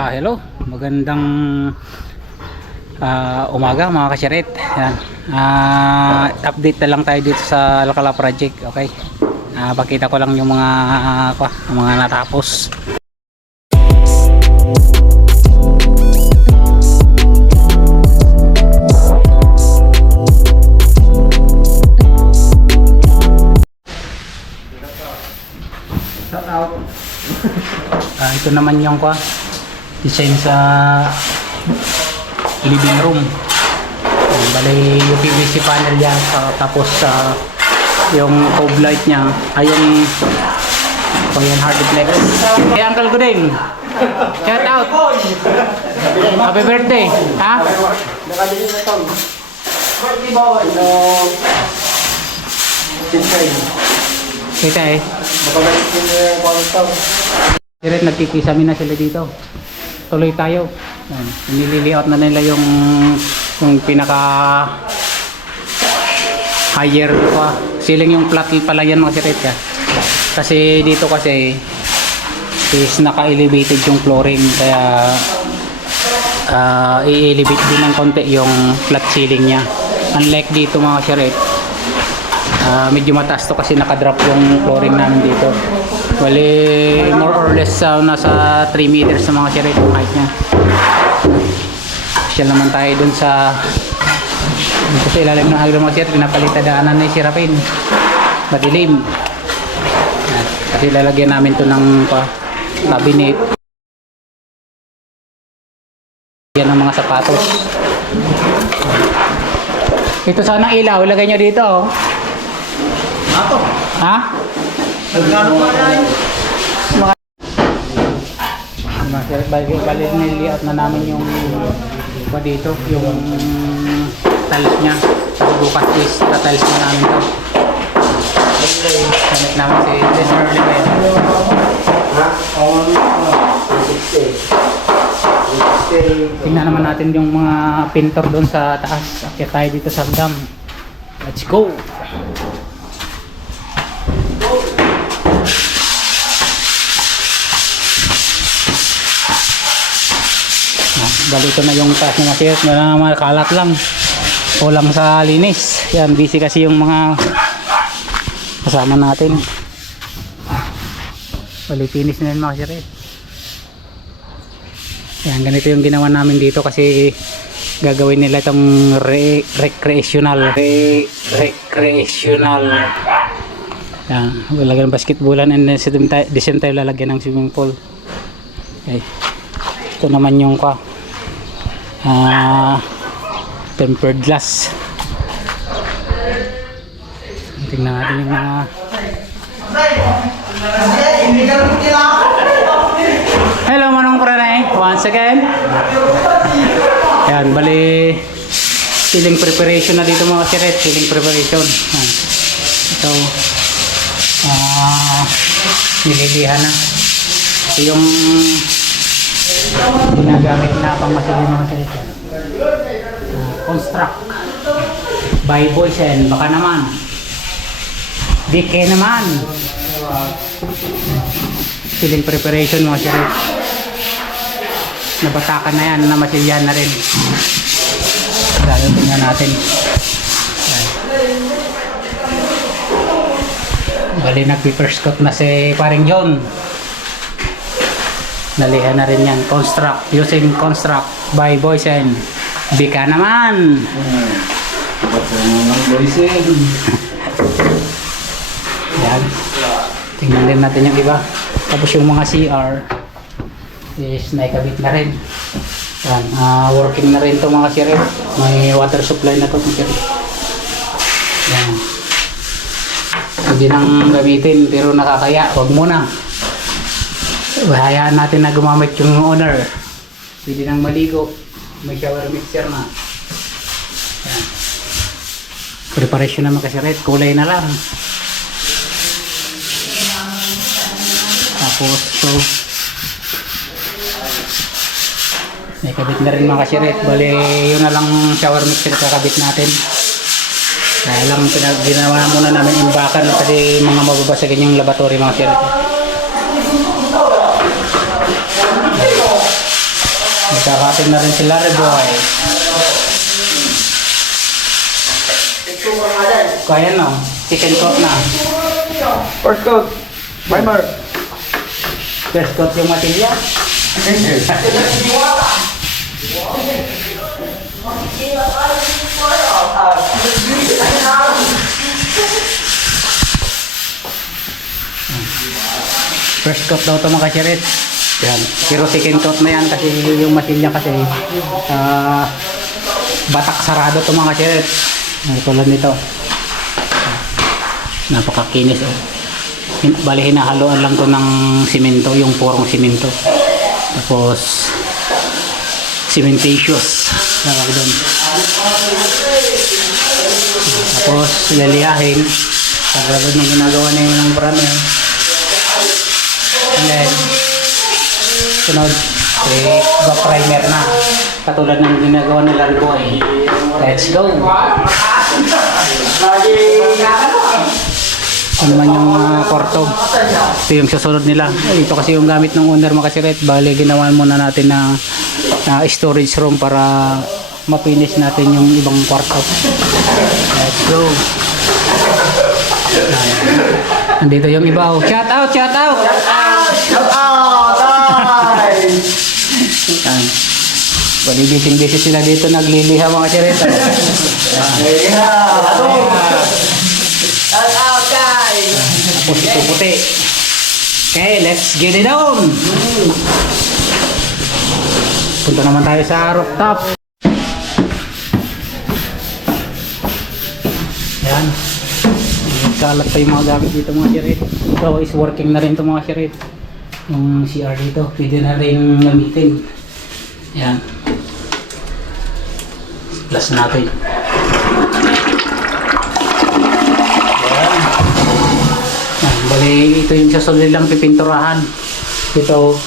Hello, magandang umaga mga kasyarit. Yan. Update na lang tayo dito sa Alcala project. Okay. Pakita ko lang yung mga natapos. Shout out. Ito naman yung design sa living room. Bali yung PVC panel yan, tapos yung cove light niya ay yung hardplex. Hey Uncle Gudeng, shout out, happy birthday. Nakabili na ito. Birthday ba? Kita Makabalik din yung pangitaw. Direct nagkikisami na sila dito. Tuloy tayo. Nililiot na nila yung pinaka higher ceiling, yung flat pala yan mga siret ka. Kasi dito kasi is naka-elevated yung flooring, kaya i-elevate din ng konti yung flat ceiling nya. Unlike dito mga siret, medyo mataas to kasi nakadrop yung flooring namin dito. Bali more or less nasa 3 meters sa mga siret yung height nya. Siya naman tayo dun sa ilalim ng hagdan mga siret. Pinapalitan daanan na yung sirapin, madilim. Kasi lalagyan namin to ng cabinet, yan ng mga sapatos. Ito sanang ilaw, ilagay nyo dito. Ato? Ha? Nagkano pa yan? Bali niliot na namin yung dito, yung tiles nya. Bukas is tiles na namin to. Gamit namin si Desner Oliver. Ha? Tingnan naman natin yung mga pintor doon sa taas. Akyat tayo dito sa dam. Let's go! Galito na yung taas ng masirit, mga kalat lang, kulang sa linis. Yan, busy kasi yung mga kasama natin. Palipinis na yun mga sirit. Yan, ganito yung ginawa namin dito kasi gagawin nila itong recreational. Yan, lalagyan ng basketballan, and then the same time lalagyan ng swimming pool. Okay. Ito naman yung tempered glass. Tingnan natin yung mga hello Manong Pranay, once again. Yan, bali ceiling preparation na dito mga siret. Ceiling preparation. Yan. Ito nililihan na. Ito yung ginagamit na pang masilin mga siret. Construct by Boysen, baka naman DK naman. Ceiling preparation mga siret. Nabatakan na yan, namasilyan na rin. Lalo tingnan natin. Bali nag-first coat na si paring John. Nalihan na rin yan. Construct, using construct by Boysen. Bika naman. Yan. Tingnan din natin yung iba. Tapos yung mga CR is naikabit na rin. Yan. Working na rin to mga sirit. May water supply na to mga sirit. Yan. Hindi nang gamitin pero nakakaya. Huwag muna. Hayaan natin na gumamit yung owner. Pwede nang maligo. May shower mixer na. Yan. Preparation naman kasi red. Kulay na lang. Tapos so may kabit na rin mga kasiret. Bali yun na lang shower mixer kakabit natin. Kaya lang ginawa muna namin imbakan kasi mga mababasagin yung laboratory mga kasiret. Magkakatin na rin sila rin boy. Kaya no, second coat na. First coat. Primer. First coat yung matilya. First coat daw ito mga kasirit. Yan. Pero second coat na yan kasi yung matilya kasi batak sarado ito mga kasirit. Tulad nito. Napakakinis oh. Bali hinahaluan lang to ng simento, yung purong simento. Tapos cementatious tawag doon. Tapos laliyahin pagkagod ng ginagawa na yun ng brand yun. And then sunod primer na katulad ng ginagawa nila Riboy. Let's go. Ano man yung kwarto, ito yung susunod nila. Ito kasi yung gamit ng owner mga kasiret. Bali ginawan muna natin na storage room para mapinish natin yung ibang kwarto. Let's go. Nandito yung iba oh. Shout out, shout out. Shout out! Nice! Bali busy sila dito nagliliha mga kasiret. Shout out guys! Tapos ito puti. Okay, let's get it on. Punta naman tayo sa rooftop. Yan. Kalat pa yung mga gamit dito mga shirit. Ito is working na rin ito mga shirit. Yung CR dito, pwede na rin gamitin. Yan. Plus natin. Bali, ito yung sasunod lang pipinturahan. Ito,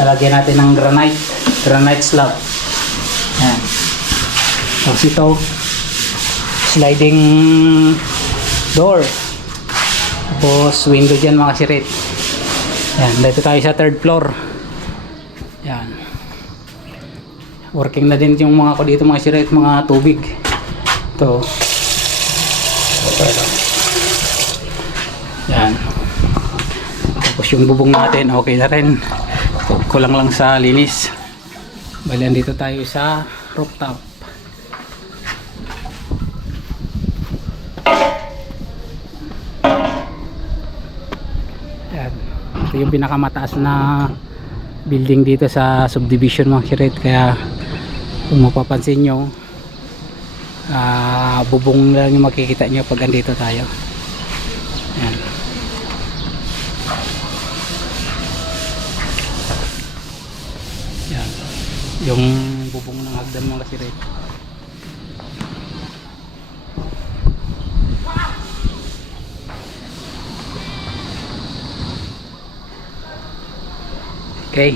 talagyan natin ng granite slab. Yan. Tapos ito, sliding door. Tapos window dyan mga sirit. Yan, dito tayo sa third floor. Yan. Working na din yung mga ko dito mga sirit, mga tubig. Ito. Yan. Tapos yung bubong natin okay na rin. Kulang lang sa linis. Bali dito tayo sa rooftop. Yan. Ito yung pinakamataas na building dito sa subdivision mga kiret. Kaya kung mapapansin nyo bubong lang yung makikita nyo pag andito tayo. Yan. Yan. Yung bubong ng hagdan mga kasiret. Okay.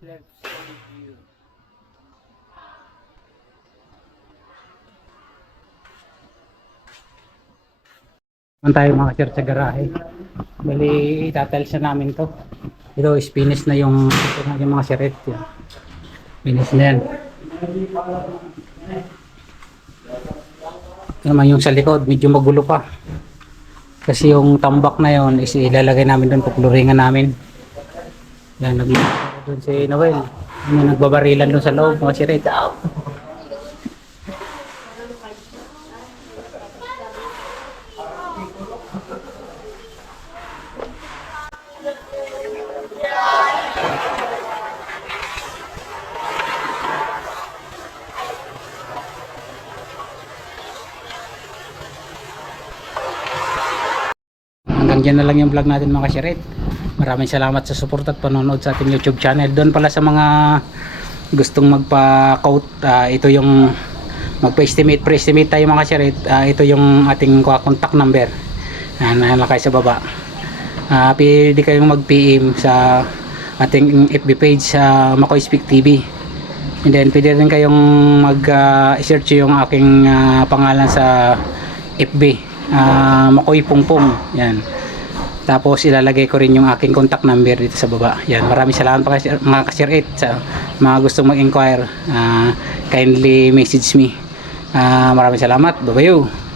Let's review. Naman tayo mga sir sa garahe. Bali itatiles na namin to. Ito is finish na yung mga siret. Finish na yan. Ito naman yung sa likod, medyo magulo pa. Kasi yung tambak na yon is ilalagay namin doon, pupluringan namin. Yan, naglalaro doon si Noel. Yung nagbabarilan doon sa loob, mga siret. Hanggang dyan na lang yung vlog natin mga kasirit. Maraming salamat sa support at panonood sa ating YouTube channel. Doon pala sa mga gustong magpa-quote, ito yung magpa-estimate, pre-estimate tayo mga kasirit. Ito yung ating contact number. Nakalagay sa baba. Pwede kayong mag-PM sa ating FB page sa Makoy Speak TV. And then pwede rin kayong mag-search yung aking pangalan sa FB, Makoy Pungpong. Yan. Tapos ilalagay ko rin yung aking contact number dito sa baba. Yan. Maraming salamat pa mga ka-Sir 8 sa mga gustong mag-inquire. Kindly message me. Maraming salamat. Bye-bye.